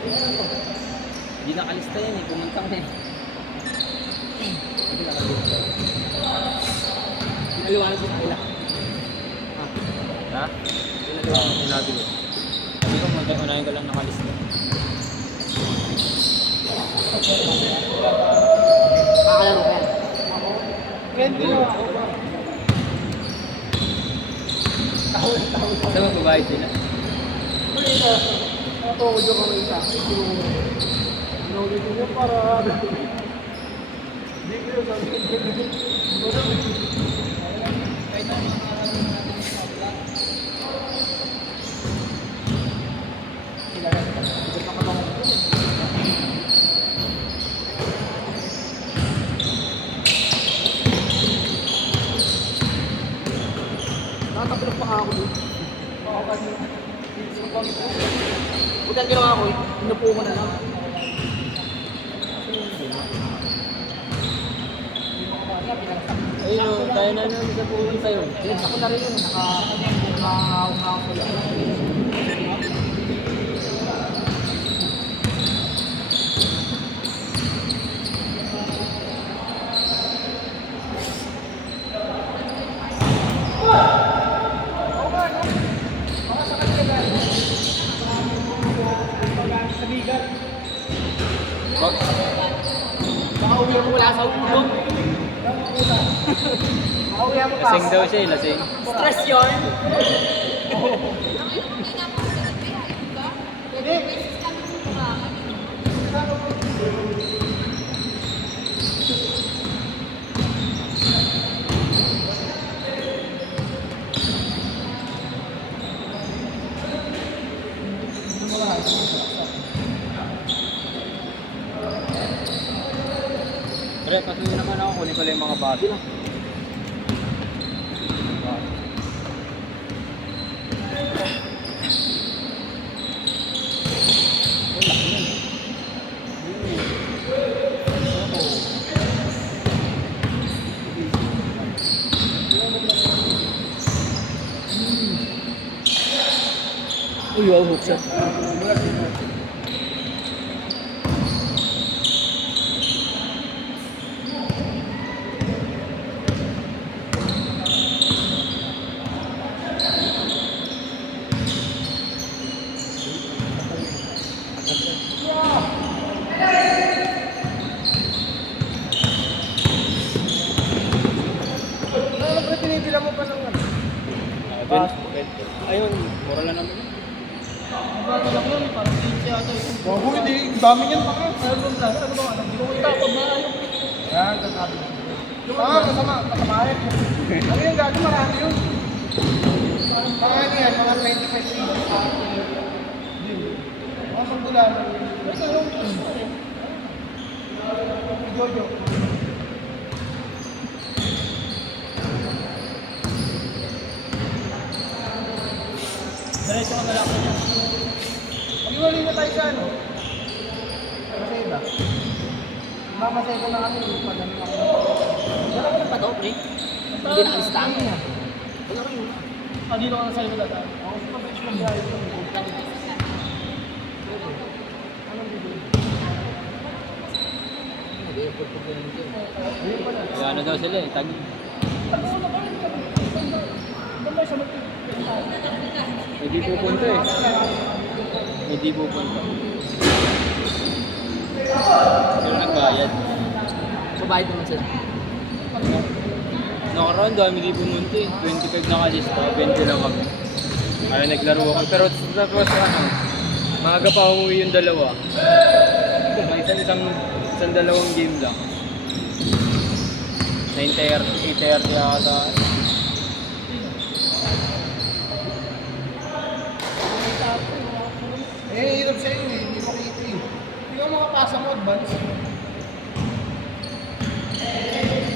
Hindi nakalista yan eh, pumunta ka eh. Hindi nakalista. Pinaliwanag ko nila. Ha? Pinaliwanag ko Sinabi ko. Sabi ko, unahin ko lang nakalista. Makakalaro ka yan. Hindi. Saan mo babayad sila? Nakatawag yung kamay isa. Inulit ko yun para... Hindi ko yun sabi ko. Kahit na natin sa vlog. Sila rin. Sigurd na kabangan ko. Nakatapilok pa ako doon. Baka ba niyo? Bukan ginawa ko, inupo ko na lang. Ayun, tayo na naman sa pupunta yun. Ako na rin yun, nakahawak na ako sila. Wag. Baka uwi mo wala sa ulo. Baka uwi mo pa. Lasing daw siya eh, lasing. Stress yun. Hindi. Pre, patuloy naman ako, kunin ko lang yung mga bago. Uy, wow, hook shot. Pinipila mo pa ng ano? Ayun, mura lang naman. Bago lang yun, parang siya ito. Bago, hindi. Dami niyan pa ka. Meron lang, ano ba? Hindi ko itapon na ayaw. Yan, kasabi. Kasama. Ano yung gagawin? Marami yun. Mga ano yan, mga 25 pieces sa akin. Mga magdulanan. Ito yung Jojo. Diretso ka na lang. Mag-iwali na tayo sa ano? Masaya ba? Mamasaya ko na kami. Padami ako. Wala ko pa to, pre. Hindi nakalista mo yan. Wala ko yun. Dito ka na sa'yo dadaan. Ako sa pag-bench lang biyahe ko. Kaya ano daw sila eh, tagi. Hindi pupunta eh. Hindi pupunta. Pero nagbayad. Mabayad naman sila. Nakaraan dami hindi pumunta eh. 25 nakalista, 20 lang kami. Ay, naglaro ako. Pero tapos ano, maaga pa umuwi yung dalawa. Isang dalawang game lang. 9:30, 8:30 ata. Eh, hirap sa iyo eh. Hindi makita eh. Hindi ka makapasa mo advance.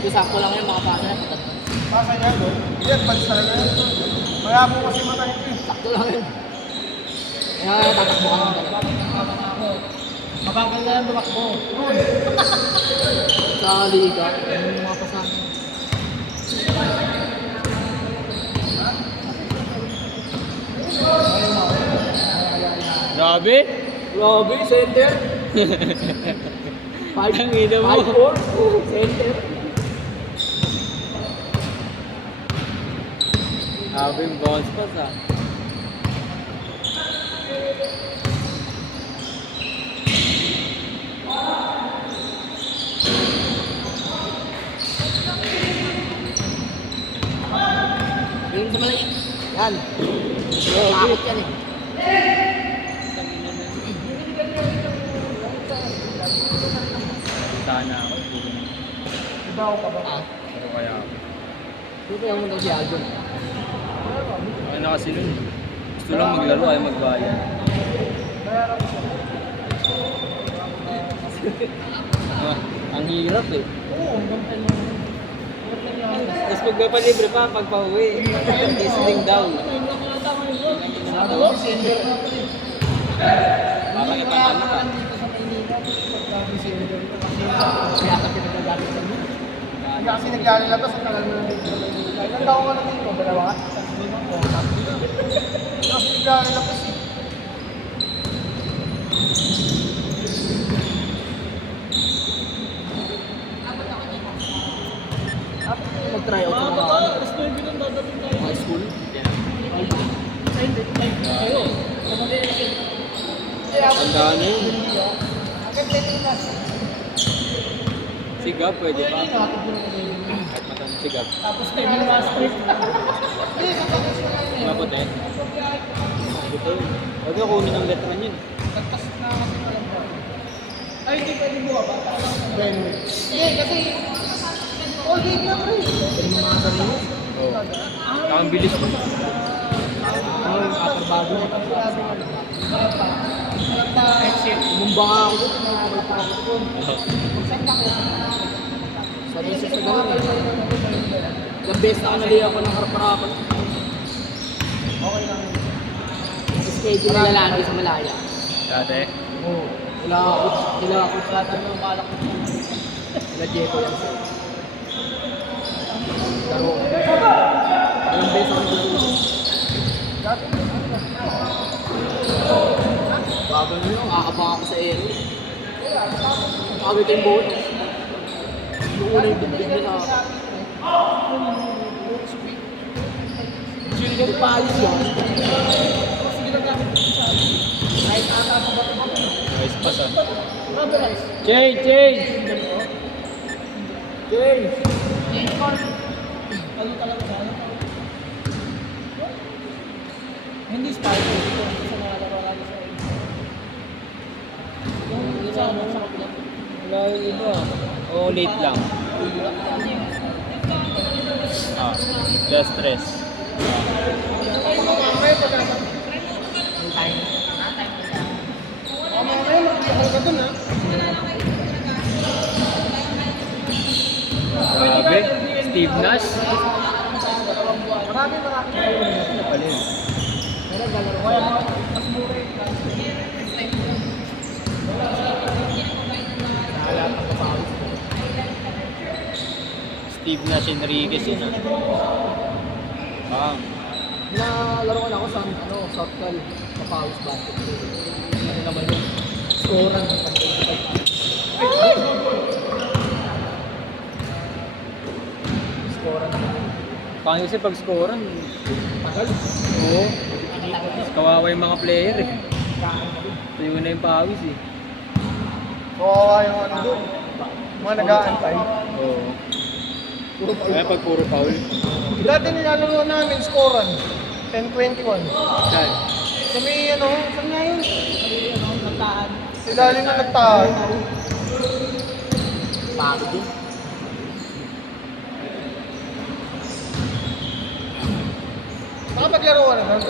Sakto lang yun, makapasa na. Pasa niya doon. Hindi, advance talaga yan. Kaya po kasi matahit eh. Sakto lang yun. Kaya tatakbo ka naman talaga. Mabagal na yan tumakbo. Sa liga, yung mga pasahan. Grabe! Grabe, center. Ang ina mo. 5-4. Center. Grabe yung bounce pass ah. Yung sa maliit. Yan. Grabe. Takot yan eh. Sana ako. Ibaw ka ba? Ah. Pero kaya ako. Dito yung mundo si Alvin. Ano na kasi nun. Gusto lang maglaro ay magbayad. Bayaran ko siya. Ah, ang hirap eh. Oo, ang ganda niya. Ang ganda niya. Tapos magpapalibre pa pag pauwi. Listening down. Sabi ko, December na pa eh. Parang ipapano ka. Dito sa Maynila, pagka December na kasi Kaya ka pinagagamit sa inyo. hindi kasi naglalabas ang tagal mo na dito sa Maynila. Ilang taon ka na dito? Dalawa? Tatlo na? Oo, tatlo na. Kasi naglalabas eh. Mag-try out sa mga high school. Tandaan mo yun. Sigap, pwede pa. Kahit matang sigap. Tapos na yung last trip. Maputi. Ito yun. Huwag yung kunin ang letra yun. Nagpas na kasi palang ba? Ay, hindi pwede buha ba? Benue. Hindi, kasi all game na pre. Pwede mo mga sarili. Oo. Ang bilis pa. Ang katrabaho mo. Exit. Bumba nga ako doon. Nakakabay pa ako doon. Sa beses na gano'n eh. Ilang beses na kanali ako ng harap-harapan. Okay lang. Schedule na lalaki sa Malaya. Dati. Oo. Wala ako. Sila ako sa tanong balak ko. Sila Jeko yan sir. Laro. Ilang beses ako nagulong. Dati. Bago nyo yun. Kakabang ako sa aero. Kakabit yung bonus. Yung una yung dibdib nila. Julian Palis yan. Kahit ata sa bato-bato. Nice pass ah. Grabe guys. Change, change! James! Ano talaga sa ano? Hindi spider dito. Hindi sa mga laro natin sa yung sa ano sa kapila. Wala yung iba. Oo, late lang. Ah, less stress. Ay, mga mamaya pagkasa. May time. Mga mamaya mag-iakal ka dun ha. Grabe. Steve Nash. Marami. Ano pala yun? Pero galaro ko Kaya yan. mas mura eh. Nakalap ang kapawis. Steve Nash Enriquez yun ah. Nalaro ko na ako sa ano, Southcal kapawis basketball. Ano naman yun? Scorean. Scorean naman. Paano kasi pag scorean? Tagal. Oo. Kawawa yung mga player eh. Tuyo na yung pawis eh. Kawawa yung ano dun. Mga nag-aantay. Oo. Puro pa. Kaya pag puro foul. Dati nilalaro namin scorean. 10-21. Saan? Sa may ano, saan nga yun? Nagtaan. Sa ilalim na nagtahan. Pagod yun. Nakapaglaro ka naman.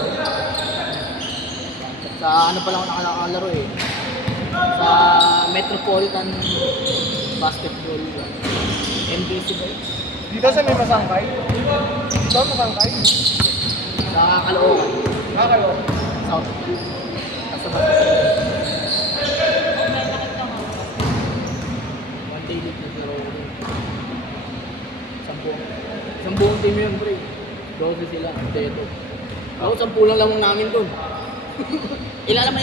Sa ano pa lang ako nakalaro eh. Sa Metropolitan Basketball NBC ba yun? Dito sa may masangkay. Dito masangkay. Sa Caloocan. Kayo. South. Sa Basketball. One day league naglaro ko dun. Isang buong team yun, pre. 12 sila, Teto. Ako, 10 lang lamang namin dun. ilang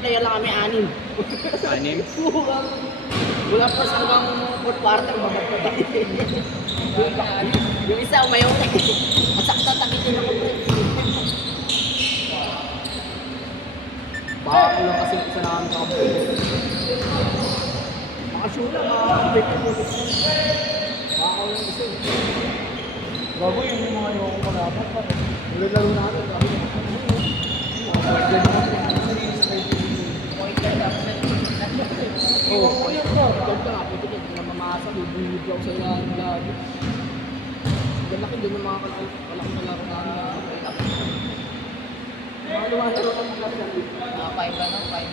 player lang kami, 6. Anim. Wala first hanggang fourth quarter, mabagpatay. Yung isa, umayaw na. At sakit na takitin ako, pre. Baka ko lang kasi isa na kami nakapagpatay. Makasula, makakapagpatay mo. Baka ko lang isa. Bago yun yung mga yung kalaban pa. Lalo natin, kami. Oo, yun ko. Ikaw ka nga, pwede ka na mamasa, bubuyod ako sa ilalim lagi. Galaki din yung mga kalaki na laro namin. Mga luwa na rin ang mga laro. 5 na, 5.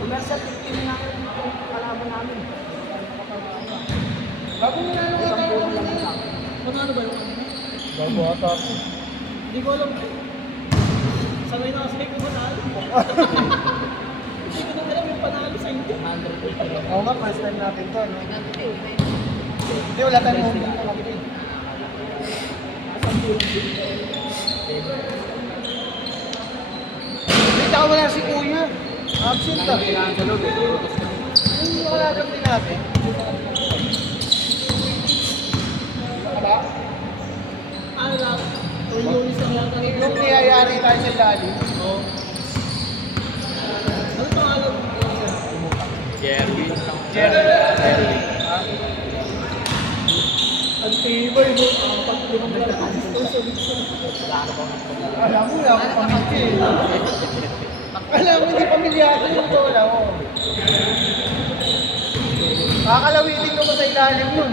Commercial, hindi na yung kalaban namin. Bago mo na ano ka Isang tayo. buwan lang sa akin. Ano ba yung Bago ata ako. Hindi ko alam. Sanay na kasi ko panalo. Hindi ko na alam yung panalo sa hindi. 100. Oo nga, first time natin to, no? Hindi, wala tayong moving na kapit. Kita ko wala si Kuya. Absent ah. Kailangan sa loob. Yung kalaban din natin. Wala? Ano lang? Ulinis lang yata. Yung niyayari tayo sa ilalim. Ano pangalan? Jerry. Jerry. Ang tibay mo. Ang pag-limang lang. Alam mo, wala akong pamilya eh. Alam mo, hindi pamilyado yung ito. Wala ko. Kakalawitin ko pa sa ilalim nun.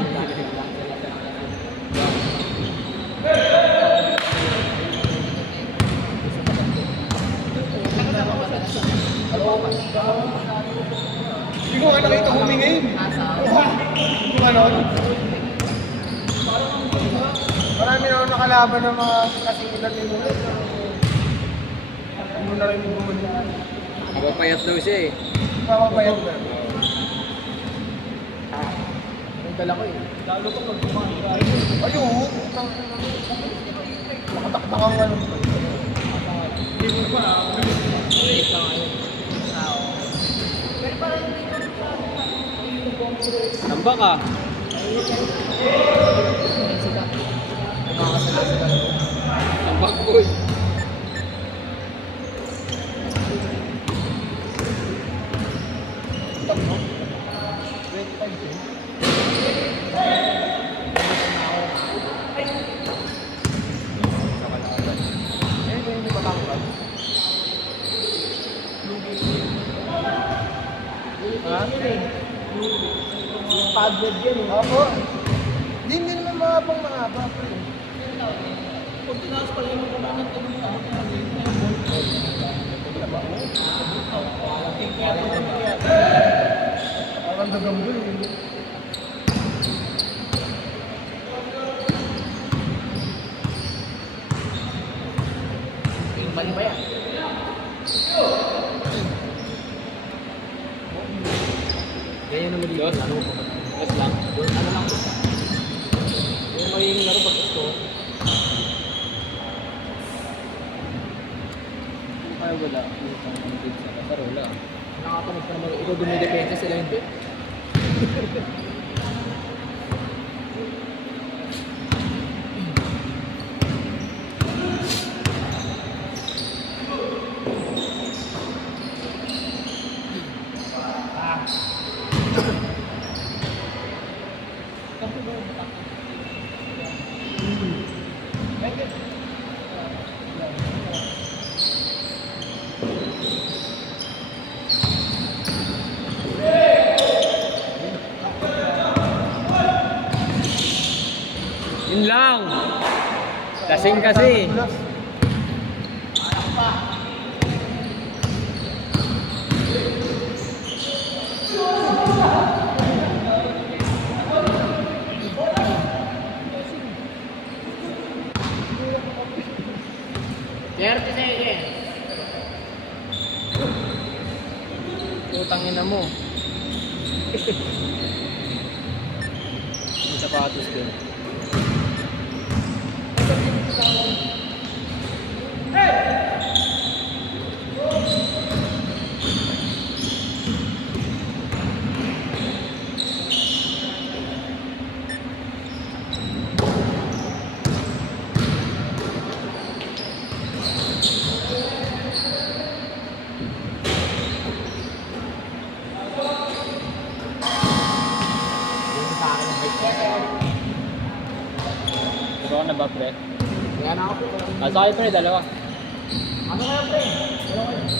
Hindi ko nga nakita humingi. Hindi ko ano. Marami na ako nakalaban ng mga kasingitan ni Mula. Ano na rin yung bumalik. Mapapayat daw siya eh. Papapayat na. Ang dala ko eh. Lalo ko pag kumain. Ayun. Makataktakang ano. Hindi mo pa. Wait lang ngayon. Pero parang Tamba ka. sila. Kumakasala sila. Tambak boy. Yung padlet yun eh. Ako. Hindi naman mga pang mahaba. Kung tinaas pala yung mga ng tulong ako na Parang dagambul eh. yung mali ba yan? Ganyan naman dito. Ano ko ba? Yes lang. Ano lang gusto. Yung magiging laro pag gusto. Ay wala. Pero wala. Nakakapanood pa naman. Ikaw dumidepensa sila hindi. Yun lang. Lasing kasi. Derte sa'yo yan. Utangin na mo. Yung sapatos din. Bago na ba, pre? Kaya na ako po. Asa kayo, pre? Dalawa. Ano kaya pre? Ano kayo?